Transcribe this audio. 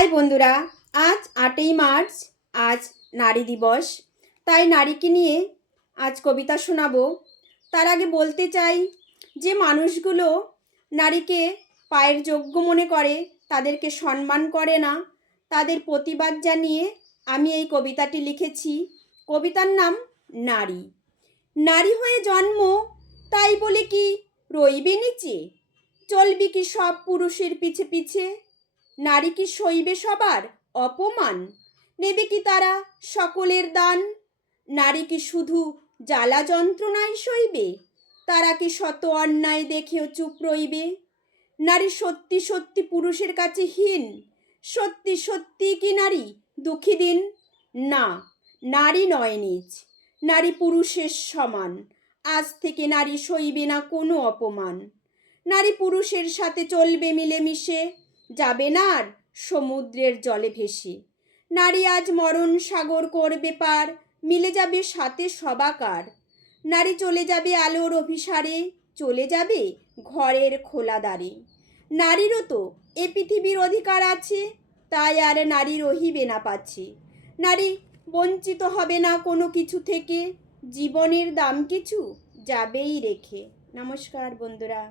High বন্ধুরা, আজ 8ই March. আজ নারী দিবস। তাই নারীকে নিয়ে আজ কবিতা শোনাবো। তার আগে বলতে চাই, যে মানুষগুলো নারীকে পায়ের যোগ্য মনে করে, তাদেরকে সম্মান করে না, তাদের প্রতিবাদ জানিয়ে আমি এই কবিতাটি লিখেছি। কবিতার নাম নারী। নারী হয়ে জন্ম, তাই বলে কি রইবে নিচে? চলবি কি সব পুরুষের পিছে পিছে? নারী কি সইবে সবার অপমান? নেবে কি তারা সকলের দান? নারী কি শুধু জ্বালা যন্ত্রণাই সইবে? তারা কি শত অন্যায় দেখেও চুপ রইবে? নারী সত্যি সত্যি পুরুষের কাছে হীন? সত্যি সত্যি কি নারী দুঃখী দিন? না, নারী নয় নিচ, নারী পুরুষের সমান। আজ থেকে নারী সইবে না কোনো অপমান। নারী পুরুষের সাথে চলবে মিলেমিশে, যাবে না আর সমুদ্রের জলে ভেসে। নারী আজ মরণ সাগর করবে পার, মিলে যাবে সাথে সবাকার। নারী চলে যাবে আলোর অভিসারে, চলে যাবে ঘরের খোলা দ্বারে। নারীরও তো এ পৃথিবীর অধিকার আছে, তাই আর নারী রহিবে না পাছে। নারী বঞ্চিত হবে না কোনো কিছু থেকে, জীবনের দাম কিছু যাবেই রেখে। নমস্কার বন্ধুরা।